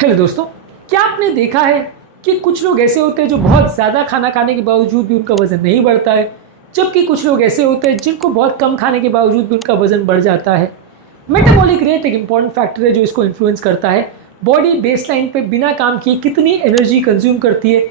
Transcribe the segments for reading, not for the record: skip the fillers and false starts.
Hello दोस्तों, क्या आपने देखा है कि कुछ लोग ऐसे होते हैं जो बहुत ज़्यादा खाना खाने के बावजूद भी उनका वज़न नहीं बढ़ता है, जबकि कुछ लोग ऐसे होते हैं जिनको बहुत कम खाने के बावजूद भी उनका वज़न बढ़ जाता है। मेटाबॉलिक रेट एक इंपॉर्टेंट फैक्टर है जो इसको इन्फ्लुएंस करता है। बॉडी बेसलाइन पे बिना काम किए कितनी एनर्जी कंज्यूम करती है,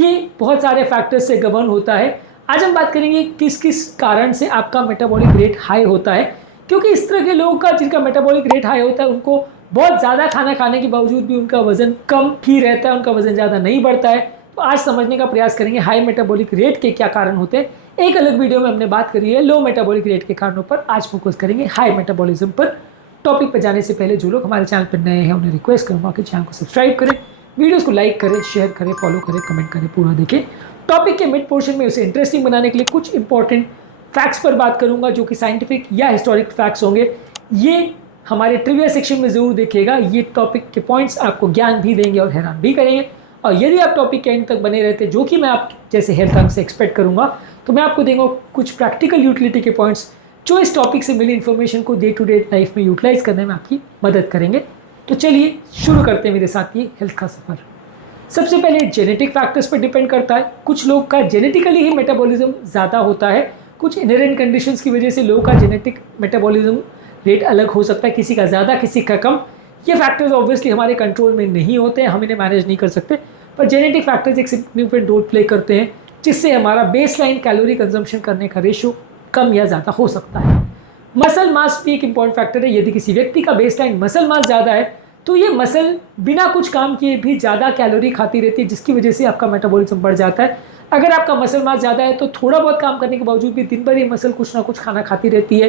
ये बहुत सारे फैक्टर्स से गवर्न होता है। आज हम बात करेंगे किस किस कारण से आपका मेटाबॉलिक रेट हाई होता है, क्योंकि इस तरह के लोगों का जिनका मेटाबॉलिक रेट हाई होता है उनको बहुत ज़्यादा खाना खाने के बावजूद भी उनका वजन कम ही रहता है, उनका वजन ज़्यादा नहीं बढ़ता है। तो आज समझने का प्रयास करेंगे हाई मेटाबॉलिक रेट के क्या कारण होते हैं। एक अलग वीडियो में हमने बात करी है लो मेटाबॉलिक रेट के कारणों पर, आज फोकस करेंगे हाई मेटाबॉलिज्म पर। टॉपिक पर जाने से पहले जो लोग हमारे चैनल पर नए हैं उन्हें रिक्वेस्ट करूँगा कि चैनल को सब्सक्राइब करें, वीडियोज़ को लाइक करें, शेयर करें, फॉलो करें, कमेंट करें, पूरा देखें। टॉपिक के मिड पोर्शन में उसे इंटरेस्टिंग बनाने के लिए कुछ इंपॉर्टेंट फैक्ट्स पर बात करूंगा जो कि साइंटिफिक या हिस्टोरिक फैक्ट्स होंगे। ये हमारे ट्रिविया सेक्शन में ज़रूर देखिएगा। ये टॉपिक के पॉइंट्स आपको ज्ञान भी देंगे और हैरान भी करेंगे। और यदि आप टॉपिक के एंड तक बने रहते जो कि मैं आप जैसे हेल्थ अंक से एक्सपेक्ट करूंगा, तो मैं आपको देंगे कुछ प्रैक्टिकल यूटिलिटी के पॉइंट्स जो इस टॉपिक से मिली इन्फॉर्मेशन को डे टू डे लाइफ में यूटिलाइज करने में आपकी मदद करेंगे। तो चलिए शुरू करते हैं मेरे साथ ये हेल्थ का सफ़र। सबसे पहले जेनेटिक फैक्टर्स पर डिपेंड करता है। कुछ लोग का जेनेटिकली ही मेटाबॉलिज्म ज़्यादा होता है, कुछ इनहेरेंट कंडीशंस की वजह से लोगों का जेनेटिक मेटाबॉलिज्म रेट अलग हो सकता है, किसी का ज़्यादा किसी का कम। ये फैक्टर्स ऑब्वियसली हमारे कंट्रोल में नहीं होते हैं, हम इन्हें मैनेज नहीं कर सकते, पर जेनेटिक फैक्टर्स एक सिग्निफिकेंट रोल प्ले करते हैं जिससे हमारा बेसलाइन कैलोरी कंजम्पशन करने का रेशो कम या ज़्यादा हो सकता है। मसल मास भी एक इंपॉर्टेंट फैक्टर है। यदि किसी व्यक्ति का बेसलाइन मसल मास ज़्यादा है तो ये मसल बिना कुछ काम किए भी ज़्यादा कैलोरी खाती रहती है, जिसकी वजह से आपका मेटाबॉलिज्म बढ़ जाता है। अगर आपका मसल मास ज़्यादा है तो थोड़ा बहुत काम करने के बावजूद भी दिन भर ये मसल कुछ ना कुछ खाना खाती रहती है,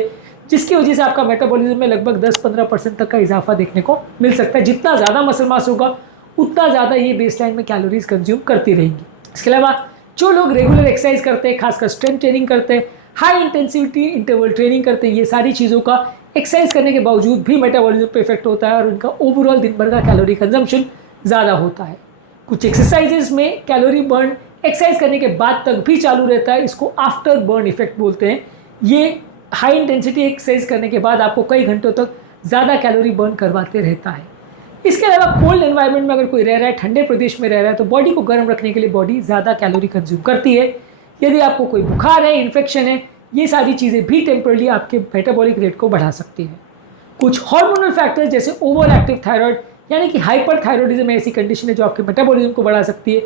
जिसकी वजह से आपका मेटाबॉलिज्म में लगभग 10-15% तक का इजाफा देखने को मिल सकता है। जितना ज़्यादा मसल मास होगा उतना ज़्यादा ये बेसलाइन में कैलोरीज कंज्यूम करती रहेंगी। इसके अलावा जो लोग रेगुलर एक्सरसाइज करते हैं, खासकर स्ट्रेंथ ट्रेनिंग करते हैं, हाई इंटेंसिटी इंटरवल ट्रेनिंग करते हैं, ये सारी चीज़ों का एक्सरसाइज करने के बावजूद भी मेटाबॉलिज्म पे इफेक्ट होता है और उनका ओवरऑल दिन भर का कैलोरी कंजम्पशन ज़्यादा होता है। कुछ एक्सरसाइजेस में कैलोरी बर्न एक्सरसाइज करने के बाद तक भी चालू रहता है, इसको आफ्टर बर्न इफेक्ट बोलते हैं। ये हाई इंटेंसिटी एक्सरसाइज करने के बाद आपको कई घंटों तक ज़्यादा कैलोरी बर्न करवाते रहता है। इसके अलावा कोल्ड एनवायरनमेंट में अगर कोई रह रहा है, ठंडे प्रदेश में रह रहा है, तो बॉडी को गर्म रखने के लिए बॉडी ज़्यादा कैलोरी कंज्यूम करती है। यदि आपको कोई बुखार है, इन्फेक्शन है, ये सारी चीज़ें भी टेम्परली आपके मेटाबॉलिक रेट को बढ़ा सकती हैं। कुछ हार्मोनल फैक्टर्स जैसे ओवर एक्टिव थायराइड यानी कि हाइपर थायराइडिज्म ऐसी कंडीशन है जो आपके मेटाबॉलिज्म को बढ़ा सकती है।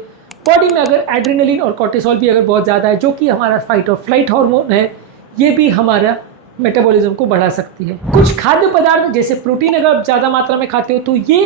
बॉडी में अगर एड्रेनलिन और कोर्टिसोल भी अगर बहुत ज़्यादा है, जो कि हमारा फाइट और फ्लाइट हार्मोन है, ये भी हमारा मेटाबॉलिज्म को बढ़ा सकती है। कुछ खाद्य पदार्थ जैसे प्रोटीन अगर आप ज़्यादा मात्रा में खाते हो तो ये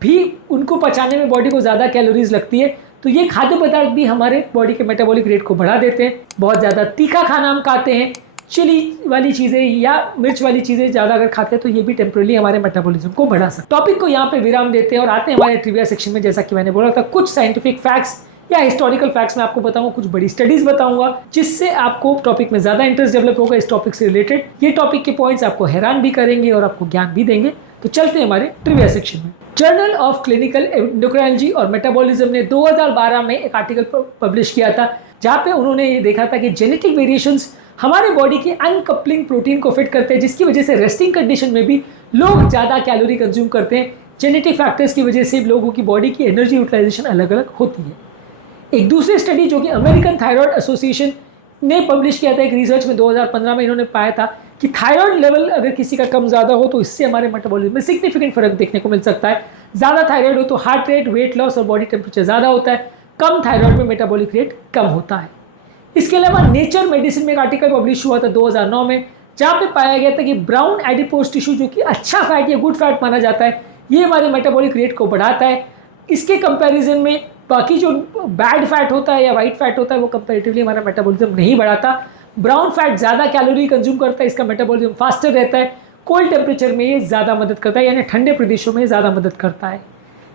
भी उनको पचाने में बॉडी को ज़्यादा कैलोरीज लगती है, तो ये खाद्य पदार्थ भी हमारे बॉडी के मेटाबॉलिक रेट को बढ़ा देते हैं। बहुत ज़्यादा तीखा खाना हम खाते हैं, चिली वाली चीज़ें या मिर्च वाली चीज़ें ज़्यादा अगर खाते हैं तो ये भी टेम्परली हमारे मेटाबॉलिज्म को बढ़ा सकते हैं। टॉपिक को यहाँ पे विराम देते हैं और आते हैं हमारे ट्रिविया सेक्शन में। जैसा कि मैंने बोला था, कुछ साइंटिफिक फैक्ट्स या हिस्टोरिकल फैक्ट्स मैं आपको बताऊंगा, कुछ बड़ी स्टडीज बताऊंगा, जिससे आपको टॉपिक में ज़्यादा इंटरेस्ट डेवलप होगा इस टॉपिक से रिलेटेड। ये टॉपिक के पॉइंट्स आपको हैरान भी करेंगे और आपको ज्ञान भी देंगे। तो चलते हैं हमारे ट्रिविया सेक्शन में। जर्नल ऑफ क्लिनिकल एंडोक्राइनोलॉजी और मेटाबॉलिज्म ने 2012 में एक आर्टिकल पब्लिश किया था, जहाँ पे उन्होंने ये देखा था कि जेनेटिक वेरिएशंस हमारे बॉडी के अनकपलिंग प्रोटीन को फिट करते हैं, जिसकी वजह से रेस्टिंग कंडीशन में भी लोग ज़्यादा कैलोरी कंज्यूम करते हैं। जेनेटिक फैक्टर्स की वजह से लोगों की बॉडी की एनर्जी यूटिलाइजेशन अलग अलग होती है। एक दूसरी स्टडी जो कि अमेरिकन थायराइड एसोसिएशन ने पब्लिश किया था एक रिसर्च में 2015 में, इन्होंने पाया था कि थायराइड लेवल अगर किसी का कम ज़्यादा हो तो इससे हमारे मेटाबॉलिज्म में सिग्निफिकेंट फर्क देखने को मिल सकता है। ज़्यादा थायराइड हो तो हार्ट रेट, वेट लॉस और बॉडी टेम्परेचर ज़्यादा होता है, कम थायराइड में मेटाबॉलिक रेट कम होता है। इसके अलावा नेचर मेडिसिन में एक आर्टिकल पब्लिश हुआ था 2009 में, जहाँ पे पाया गया था कि ब्राउन एडिपोज टिश्यू जो कि अच्छा फैट या गुड फैट माना जाता है, ये हमारे मेटाबॉलिक रेट को बढ़ाता है। इसके कंपैरिजन में बाकी जो बैड फैट होता है या वाइट फैट होता है वो कंपैरेटिवली हमारा मेटाबॉलिज्म नहीं बढ़ाता। ब्राउन फैट ज़्यादा कैलोरी कंज्यूम करता है, इसका मेटाबॉलिज्म फास्टर रहता है। कोल्ड टेम्परेचर में ये ज़्यादा मदद करता है, यानी ठंडे प्रदेशों में ज़्यादा मदद करता है।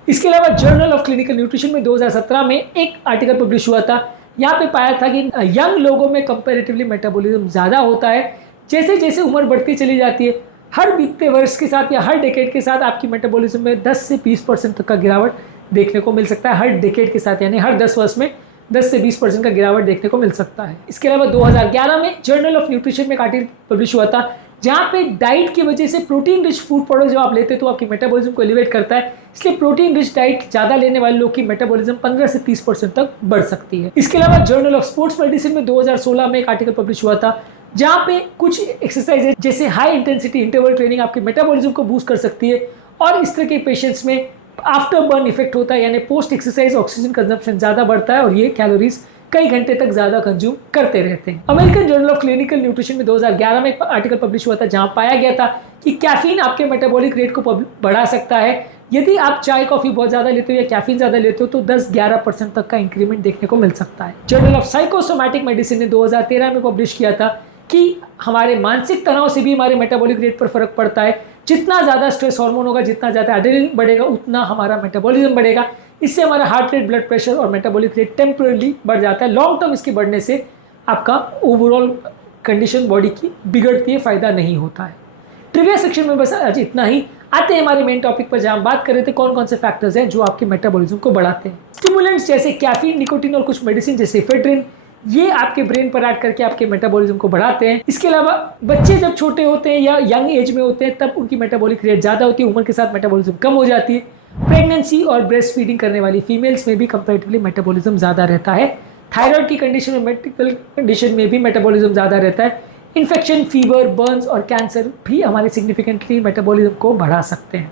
इसके अलावा जर्नल ऑफ क्लिनिकल न्यूट्रिशन में 2017 में एक आर्टिकल पब्लिश हुआ था, यहाँ पे पाया था कि यंग लोगों में कंपैरेटिवली मेटाबॉलिज्म ज़्यादा होता है। जैसे जैसे उम्र बढ़ती चली जाती है, हर बीतते वर्ष के साथ या हर डेकेड के साथ आपकी मेटाबॉलिज्म में 10 से 20% तक का गिरावट देखने को मिल सकता है। हर डेकेड के साथ यानी हर 10 वर्ष में 10 से 20% का गिरावट देखने को मिल सकता है। इसके अलावा 2011 में जर्नल ऑफ न्यूट्रिशन में एक आर्टिकल पब्लिश हुआ था, जहाँ पे डाइट की वजह से प्रोटीन रिच फूड प्रोडक्ट जब आप लेते हैं तो आपकी मेटाबॉलिज्म को एलिवेट करता है। इसलिए प्रोटीन रिच डाइट ज़्यादा लेने वाले लोग की मेटाबॉलिज्म 15 से 30% तक बढ़ सकती है। इसके अलावा जर्नल ऑफ स्पोर्ट्स मेडिसिन में 2016 में एक आर्टिकल पब्लिश हुआ था जहाँ पे कुछ एक्सरसाइजेज जैसे हाई इंटेंसिटी इंटरवल ट्रेनिंग आपके मेटाबॉलिज्म को बूस्ट कर सकती है और इस तरह के पेशेंट्स में आफ्टर बर्न इफेक्ट होता है, यानी पोस्ट एक्सरसाइज ऑक्सीजन कंजम्पशन ज़्यादा बढ़ता है और ये कैलोरीज कई घंटे तक ज़्यादा कंज्यूम करते रहते हैं। American journal of clinical nutrition में 2011 में एक आर्टिकल पब्लिश हुआ था जहाँ पाया गया था कि कैफीन आपके मेटाबॉलिक रेट को बढ़ा सकता है। यदि आप चाय कॉफ़ी बहुत ज़्यादा लेते हो या कैफीन ज़्यादा लेते हो तो 10-11% तक का इंक्रीमेंट देखने को मिल सकता है। जर्नल ऑफ साइकोसोमैटिक मेडिसिन ने 2013 में पब्लिश किया था कि हमारे मानसिक तनाव से भी हमारे मेटाबॉलिक रेट पर फर्क पड़ता है। जितना ज़्यादा स्ट्रेस हार्मोन होगा, जितना ज़्यादा एड्रेनलिन बढ़ेगा, उतना हमारा मेटाबॉलिज्म बढ़ेगा। इससे हमारा हार्ट रेट, ब्लड प्रेशर और मेटाबॉलिक रेट टेम्पररी बढ़ जाता है। लॉन्ग टर्म इसके बढ़ने से आपका ओवरऑल कंडीशन बॉडी की बिगड़ती है, फ़ायदा नहीं होता है। ट्रिविया सेक्शन में बस आज इतना ही। आते हैं हमारे मेन टॉपिक पर जहाँ हम बात कर रहे थे कौन कौन से फैक्टर्स हैं जो आपके मेटाबॉलिज्म को बढ़ाते हैं। स्टिमुलेंट्स जैसे कैफीन, निकोटीन और कुछ मेडिसिन जैसे इफेड्रिन, ये आपके ब्रेन पर ऐड करके आपके मेटाबॉलिज्म को बढ़ाते हैं। इसके अलावा बच्चे जब छोटे होते हैं या यंग एज में होते हैं तब उनकी मेटाबॉलिक रेट ज़्यादा होती है, उम्र के साथ मेटाबॉलिज्म कम हो जाती है। प्रेगनेंसी और ब्रेस्ट फीडिंग करने वाली फीमेल्स में भी कंपैरेटिवली मेटाबॉलिज्म ज़्यादा रहता है। थायराइड की कंडीशन में, मेडिकल कंडीशन में भी मेटाबॉलिज्म ज़्यादा रहता है। इन्फेक्शन, फीवर, बर्न्स और कैंसर भी हमारे सिग्निफिकेंटली मेटाबॉलिज्म को बढ़ा सकते हैं।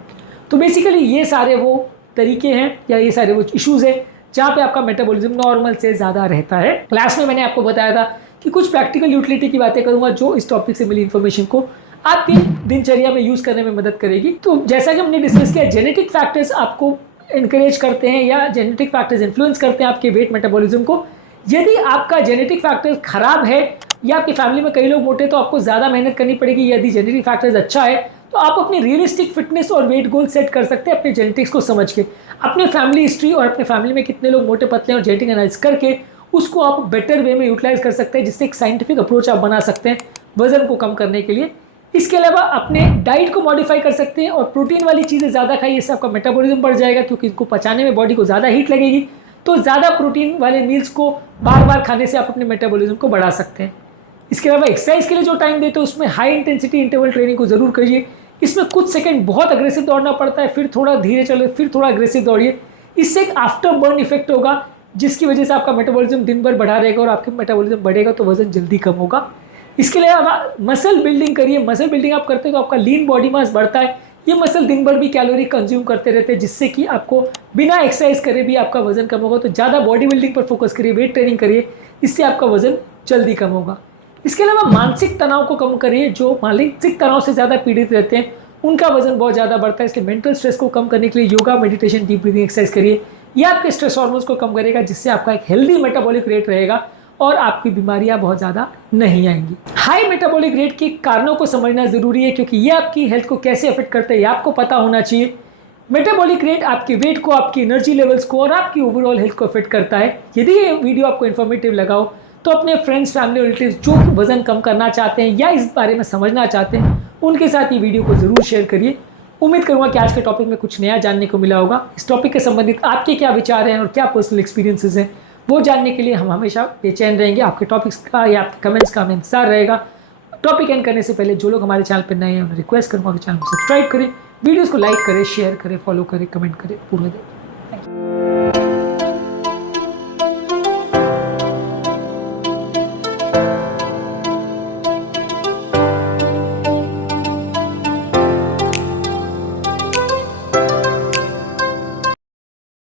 तो बेसिकली ये सारे वो तरीके हैं या ये सारे वो इश्यूज़ हैं जहाँ पे आपका मेटाबॉलिज्म नॉर्मल से ज़्यादा रहता है। क्लास में मैंने आपको बताया था कि कुछ प्रैक्टिकल यूटिलिटी की बातें करूँगा जो इस टॉपिक से मिली इन्फॉर्मेशन को आपकी दिनचर्या में यूज़ करने में मदद करेगी। तो जैसा कि हमने डिस्कस किया, जेनेटिक फैक्टर्स आपको इनकरेज करते हैं या जेनेटिक फैक्टर्स इन्फ्लुएंस करते हैं आपके वेट मेटाबॉलिज्म को। यदि आपका जेनेटिक फैक्टर खराब है या आपकी फैमिली में कई लोग मोटे तो आपको ज़्यादा मेहनत करनी पड़ेगी। यदि जेनेटिक फैक्टर्स अच्छा है तो आप अपनी रियलिस्टिक फिटनेस और वेट गोल सेट कर सकते हैं अपने जेनेटिक्स को समझ के। अपने फैमिली हिस्ट्री और अपने फैमिली में कितने लोग मोटे पतले हैं और जेनेटिक एनालिसिस करके उसको आप बेटर वे में यूटिलाइज कर सकते हैं, जिससे एक साइंटिफिक अप्रोच आप बना सकते हैं वजन को कम करने के लिए। इसके अलावा अपने डाइट को मॉडिफाई कर सकते हैं और प्रोटीन वाली चीज़ें ज़्यादा खाइए, इससे आपका मेटाबॉलिज्म बढ़ जाएगा क्योंकि इनको पचाने में बॉडी को ज़्यादा हीट लगेगी। तो ज़्यादा प्रोटीन वाले मील्स को बार बार खाने से आप अपने मेटाबॉलिज्म को बढ़ा सकते हैं। इसके अलावा एक्सरसाइज के लिए जो टाइम देते हैं उसमें हाई इंटेंसिटी इंटरवल ट्रेनिंग को जरूर करिए। इसमें कुछ सेकंड बहुत अग्रेसिव दौड़ना पड़ता है, फिर थोड़ा धीरे चलो, फिर थोड़ा अग्रेसिव दौड़िए। इससे एक आफ्टर बर्न इफेक्ट होगा जिसकी वजह से आपका मेटाबॉलिज्म दिन भर बढ़ा रहेगा और आपके मेटाबॉलिज्म बढ़ेगा तो वजन जल्दी कम होगा। इसके अलावा मसल बिल्डिंग करिए। मसल बिल्डिंग आप करते हो तो आपका लीन बॉडी मास बढ़ता है। ये मसल दिन भर भी कैलोरी कंज्यूम करते रहते हैं जिससे कि आपको बिना एक्सरसाइज करे भी आपका वजन कम होगा। तो ज़्यादा बॉडी बिल्डिंग पर फोकस करिए, वेट ट्रेनिंग करिए, इससे आपका वजन जल्दी कम होगा। इसके अलावा मानसिक तनाव को कम करिए। जो मानसिक तनाव से ज़्यादा पीड़ित रहते हैं उनका वजन बहुत ज़्यादा बढ़ता है, इसलिए मेंटल स्ट्रेस को कम करने के लिए yoga, meditation, deep breathing exercise करिए। यह आपके स्ट्रेस हार्मोन्स को कम करेगा जिससे आपका एक हेल्दी मेटाबॉलिक रेट रहेगा और आपकी बीमारियां बहुत ज़्यादा नहीं आएंगी। हाई मेटाबॉलिक रेट के कारणों को समझना ज़रूरी है क्योंकि ये आपकी हेल्थ को कैसे अफेक्ट करता है ये आपको पता होना चाहिए। मेटाबॉलिक रेट आपके वेट को, आपकी एनर्जी लेवल्स को और आपकी ओवरऑल हेल्थ को अफेक्ट करता है। यदि ये वीडियो आपको इन्फॉर्मेटिव लगा हो तो अपने फ्रेंड्स, फैमिली, रिलेटिव्स जो वजन कम करना चाहते हैं या इस बारे में समझना चाहते हैं उनके साथ ये वीडियो को ज़रूर शेयर करिए। उम्मीद करूँगा कि आज के टॉपिक में कुछ नया जानने को मिला होगा। इस टॉपिक के संबंधित आपके क्या विचार हैं और क्या पर्सनल एक्सपीरियंसेस हैं वो जानने के लिए हम हमेशा बेचैन रहेंगे। आपके टॉपिक्स का या आपके कमेंट्स का हमें इंतजार रहेगा। टॉपिक एंड करने से पहले जो लोग हमारे चैनल पर नए हैं उन्हें रिक्वेस्ट करूँगा कि चैनल को सब्सक्राइब करें, वीडियोज़ को लाइक करें, शेयर करें, फॉलो करें, कमेंट करें। पूरा दिन